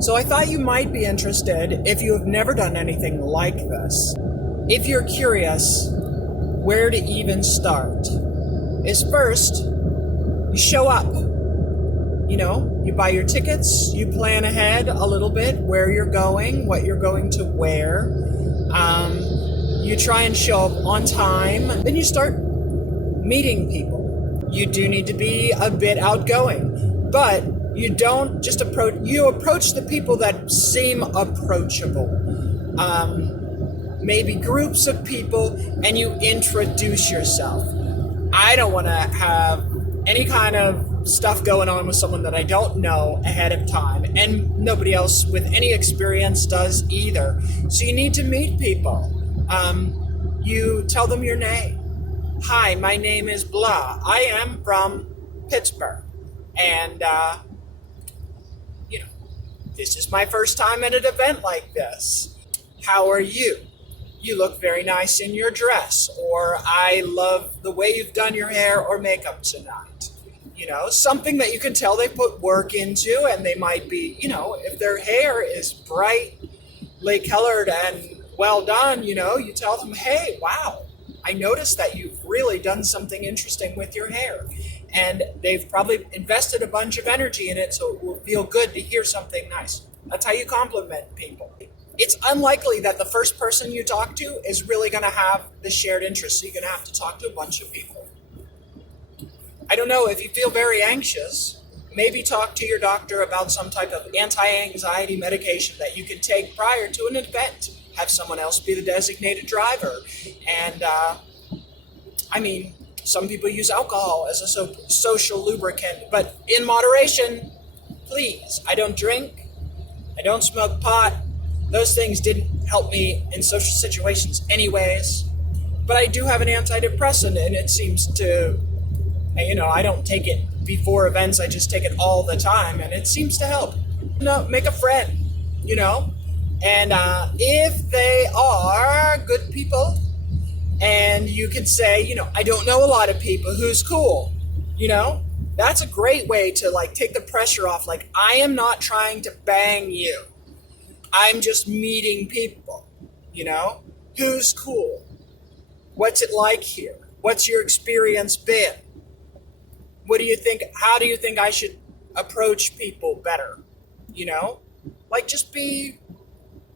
So I thought you might be interested if you have never done anything like this. If you're curious where to even start, is first, you show up. You buy your tickets, you plan ahead a little bit where you're going, what you're going to wear. You try and show up on time. Then you start meeting people. You do need to be a bit outgoing, but you don't just you approach the people that seem approachable. Maybe groups of people, and you introduce yourself. I don't want to have any kind of stuff going on with someone that I don't know ahead of time, and nobody else with any experience does either. So you need to meet people. You tell them your name. Hi, my name is blah. I am from Pittsburgh, and this is my first time at an event like this. How are you? You look very nice in your dress, or I love the way you've done your hair or makeup tonight. Something that you can tell they put work into, and they might be, if their hair is brightly colored and well done, you tell them, hey, wow, I noticed that you've really done something interesting with your hair. And they've probably invested a bunch of energy in it, so it will feel good to hear something nice. That's how you compliment people. It's unlikely that the first person you talk to is really going to have the shared interest, so you're going to have to talk to a bunch of people. I don't know, if you feel very anxious, maybe talk to your doctor about some type of anti-anxiety medication that you can take prior to an event. Have someone else be the designated driver. And, some people use alcohol as a social lubricant, but in moderation, please. I don't drink. I don't smoke pot. Those things didn't help me in social situations anyways. But I do have an antidepressant, and it seems to, I don't take it before events. I just take it all the time, and it seems to help. Make a friend, and if they are good people, and you can say, I don't know a lot of people, who's cool, that's a great way to take the pressure off. I am not trying to bang you. I'm just meeting people, who's cool? What's it like here? What's your experience been? What do you think? How do you think I should approach people better?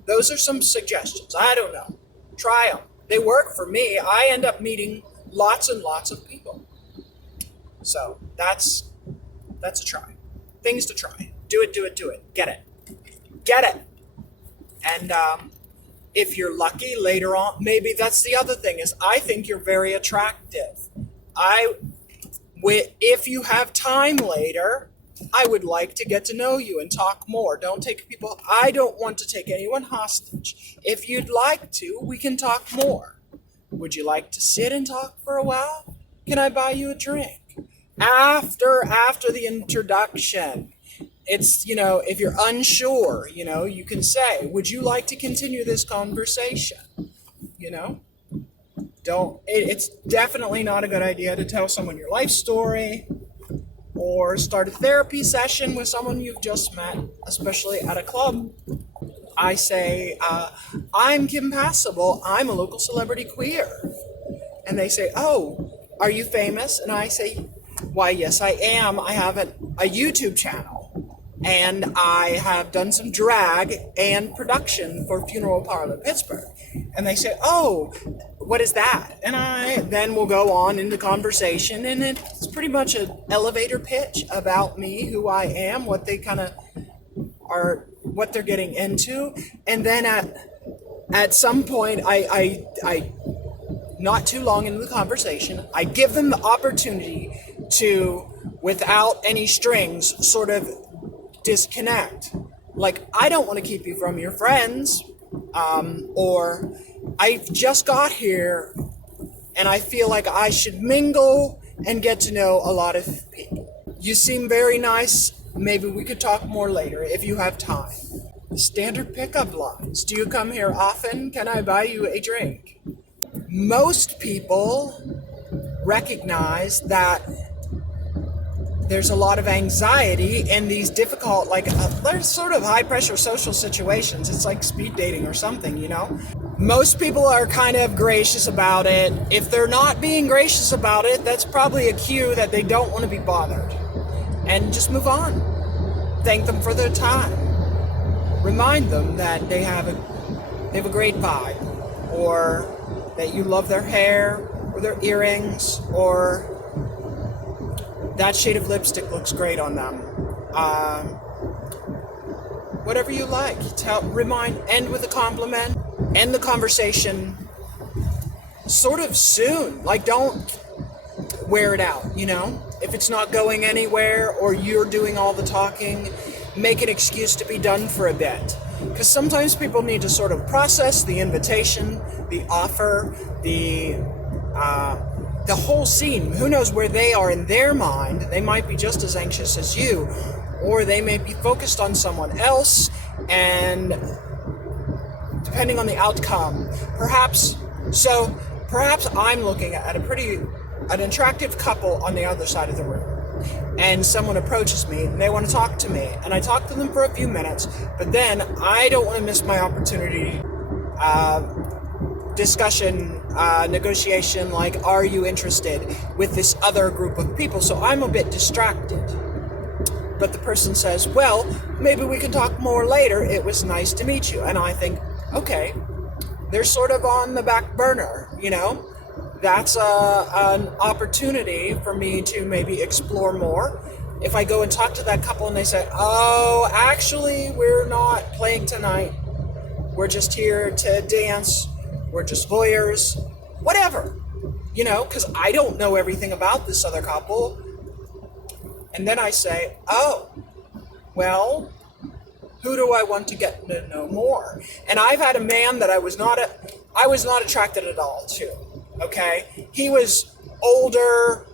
Those are some suggestions. I don't know. Try them. They work for me. I end up meeting lots and lots of people. So that's a try. Things to try. Do it. Get it. And if you're lucky later on, maybe that's the other thing, is I think you're very attractive. If you have time later, I would like to get to know you and talk more. I don't want to take anyone hostage. If you'd like to, we can talk more. Would you like to sit and talk for a while? Can I buy you a drink? After the introduction, it's, if you're unsure, you can say, would you like to continue this conversation? It's definitely not a good idea to tell someone your life story or start a therapy session with someone you've just met, especially at a club. I say, I'm Kim Passable. I'm a local celebrity queer. And they say, oh, are you famous? And I say, why, yes, I am. I have a YouTube channel, and I have done some drag and production for Funeral Parlor Pittsburgh. And they say, oh, what is that? And then we'll go on into conversation, and it's pretty much an elevator pitch about me, who I am, what they kind of are, what they're getting into. And then at some point, I not too long into the conversation, I give them the opportunity to, without any strings, sort of disconnect. I don't want to keep you from your friends, or I've just got here and I feel like I should mingle and get to know a lot of people. You seem very nice. Maybe we could talk more later if you have time. Standard pickup lines. Do you come here often? Can I buy you a drink? Most people recognize that there's a lot of anxiety in these difficult, like, there's sort of high pressure social situations. It's like speed dating or something, you know? Most people are kind of gracious about it. If they're not being gracious about it, that's probably a cue that they don't want to be bothered. And just move on. Thank them for their time. Remind them that they have a great vibe, or that you love their hair, or their earrings, or that shade of lipstick looks great on them. Whatever you like. End with a compliment. End the conversation sort of soon. Like, don't wear it out, you know? If it's not going anywhere, or you're doing all the talking, make an excuse to be done for a bit. Because sometimes people need to sort of process the invitation, the offer, the whole scene. Who knows where they are in their mind? They might be just as anxious as you, or they may be focused on someone else, and depending on the outcome, perhaps I'm looking at an attractive couple on the other side of the room, and someone approaches me and they want to talk to me, and I talk to them for a few minutes, but then I don't want to miss my opportunity. Discussion, negotiation, like, are you interested with this other group of people? So I'm a bit distracted. But the person says, well, maybe we can talk more later. It was nice to meet you. And I think, okay, they're sort of on the back burner, you know? That's an opportunity for me to maybe explore more. If I go and talk to that couple and they say, oh, actually, we're not playing tonight. We're just here to dance. We're just voyeurs, whatever, you know, because I don't know everything about this other couple. And then I say, oh, well, who do I want to get to know more? And I've had a man that I was not attracted at all to, okay? He was older.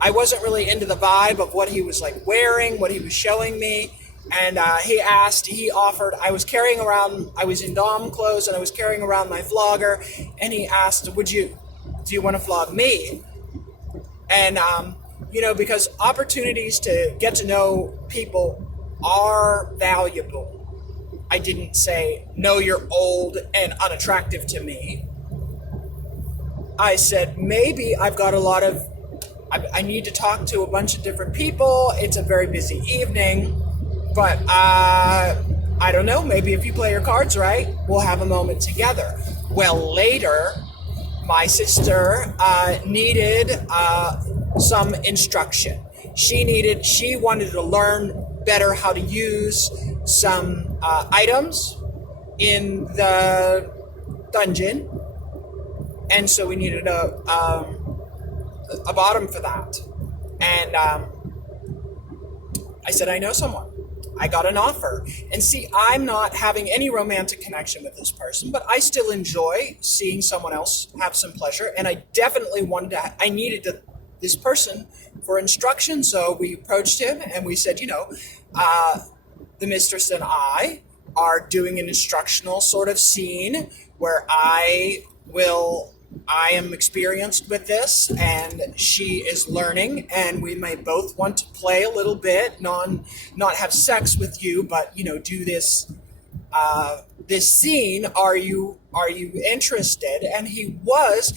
I wasn't really into the vibe of what he was like wearing, what he was showing me. And he offered, I was in Dom clothes and I was carrying around my flogger, and he asked, do you want to flog me? And, you know, because opportunities to get to know people are valuable. I didn't say, no, you're old and unattractive to me. I said, maybe I've got I need to talk to a bunch of different people. It's a very busy evening. But I don't know, maybe if you play your cards right, we'll have a moment together. Well, later, my sister needed some instruction. She wanted to learn better how to use some items in the dungeon. And so we needed a bottom for that. And I said, I know someone. I got an offer. And see, I'm not having any romantic connection with this person, but I still enjoy seeing someone else have some pleasure. And I definitely needed this person for instruction. So we approached him and we said, you know, the mistress and I are doing an instructional sort of scene where I am experienced with this and she is learning, and we may both want to play a little bit, not have sex with you, but, you know, do this scene. Are you interested? And he was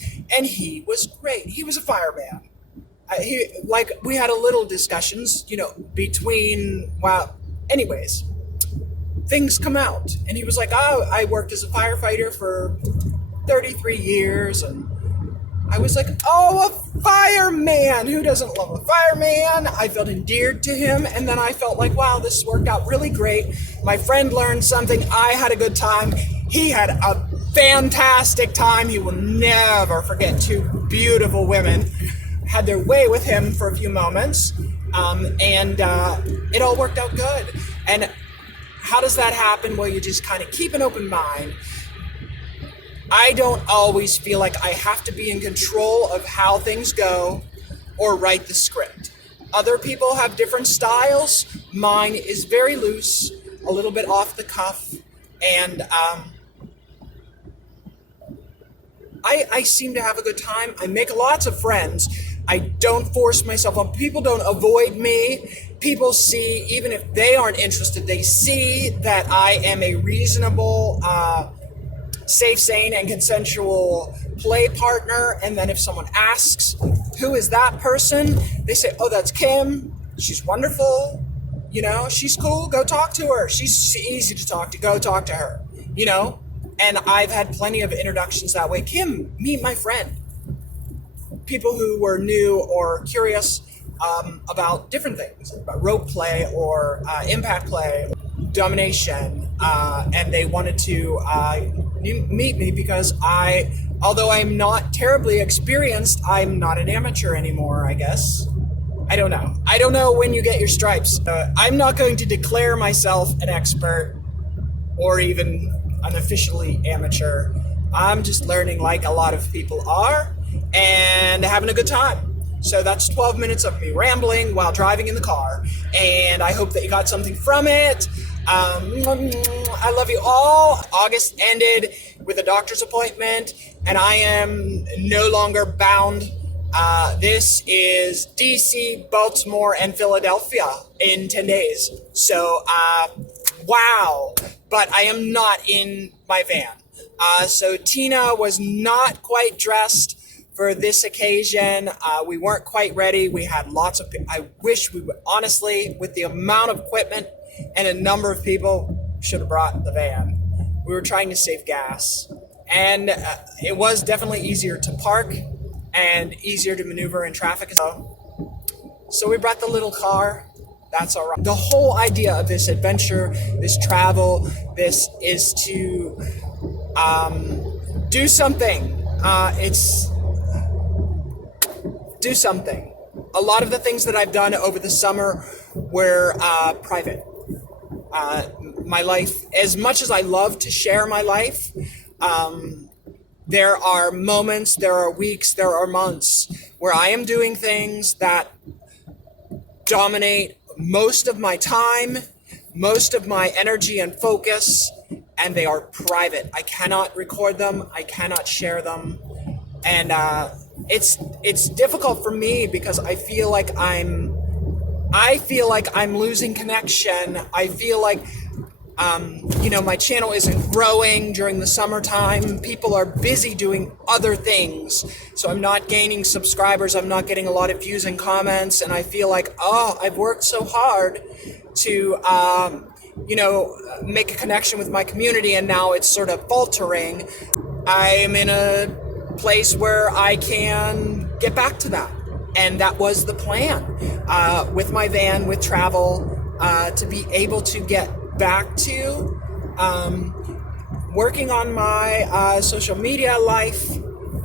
great. He was a fireman. We had a little discussions, you know, anyways, things come out, and he was like, oh, I worked as a firefighter for 33 years, and I was like, oh, a fireman! Who doesn't love a fireman? I felt endeared to him, and then I felt like, wow, this worked out really great. My friend learned something. I had a good time. He had a fantastic time. He will never forget two beautiful women had their way with him for a few moments, and it all worked out good. And how does that happen? Well, you just kind of keep an open mind. I don't always feel like I have to be in control of how things go or write the script. Other people have different styles. Mine is very loose, a little bit off the cuff, and I seem to have a good time. I make lots of friends, I don't force myself on people. Don't avoid me. People see, even if they aren't interested, they see that I am a reasonable, safe, sane, and consensual play partner. And then if someone asks, who is that person? They say, oh, that's Kim. She's wonderful. You know, she's cool. Go talk to her. She's easy to talk to. Go talk to her. You know? And I've had plenty of introductions that way. Kim, meet my friend. People who were new or curious about different things, about rope play or impact play, domination, and they wanted to meet me because although I'm not terribly experienced, I'm not an amateur anymore, I guess. I don't know. I don't know when you get your stripes. I'm not going to declare myself an expert or even unofficially amateur. I'm just learning like a lot of people are and having a good time. So that's 12 minutes of me rambling while driving in the car, and I hope that you got something from it. I love you all. August ended with a doctor's appointment, and I am no longer bound. This is DC, Baltimore, and Philadelphia in 10 days. So, wow. But I am not in my van. So Tina was not quite dressed for this occasion. We weren't quite ready. We had lots of, I wish we would, honestly, with the amount of equipment and a number of people, should have brought the van. We were trying to save gas. And it was definitely easier to park and easier to maneuver in traffic. So we brought the little car. That's all right. The whole idea of this adventure, this travel, this is to do something. Do something. A lot of the things that I've done over the summer were private. My life, as much as I love to share my life, there are moments, there are weeks, there are months where I am doing things that dominate most of my time, most of my energy and focus, and they are private. I cannot record them. I cannot share them. And it's difficult for me because I feel like I'm losing connection. I feel like my channel isn't growing during the summertime. People are busy doing other things. So I'm not gaining subscribers. I'm not getting a lot of views and comments. And I feel like, I've worked so hard to, make a connection with my community. And now it's sort of faltering. I'm in a place where I can get back to that. And that was the plan with my van, with travel, to be able to get back to working on my social media life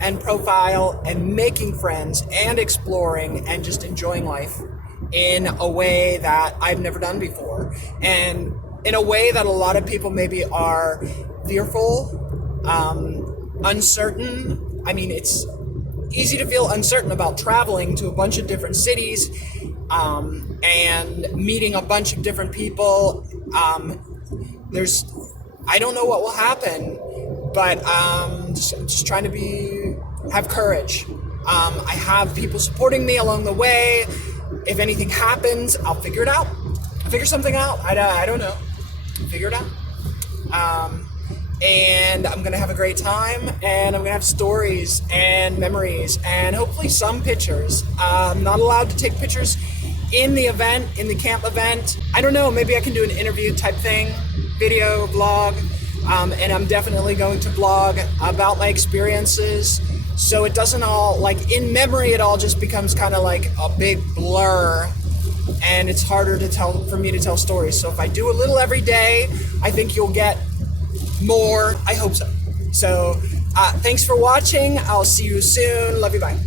and profile and making friends and exploring and just enjoying life in a way that I've never done before, and in a way that a lot of people maybe are fearful, uncertain. I mean, it's easy to feel uncertain about traveling to a bunch of different cities and meeting a bunch of different people. I don't know what will happen, but I'm just trying to have courage. I have people supporting me along the way. If anything happens, I'll figure it out. I'll figure something out. I don't know. Figure it out. And I'm gonna have a great time, and I'm gonna have stories and memories and hopefully some pictures. I'm not allowed to take pictures in the event, in the camp event. I don't know, maybe I can do an interview type thing, video, vlog, and I'm definitely going to vlog about my experiences, so it doesn't all, like in memory, it all just becomes kind of like a big blur, and it's harder for me to tell stories. So if I do a little every day, I think you'll get more. I hope so. So thanks for watching. I'll see you soon. Love you. Bye.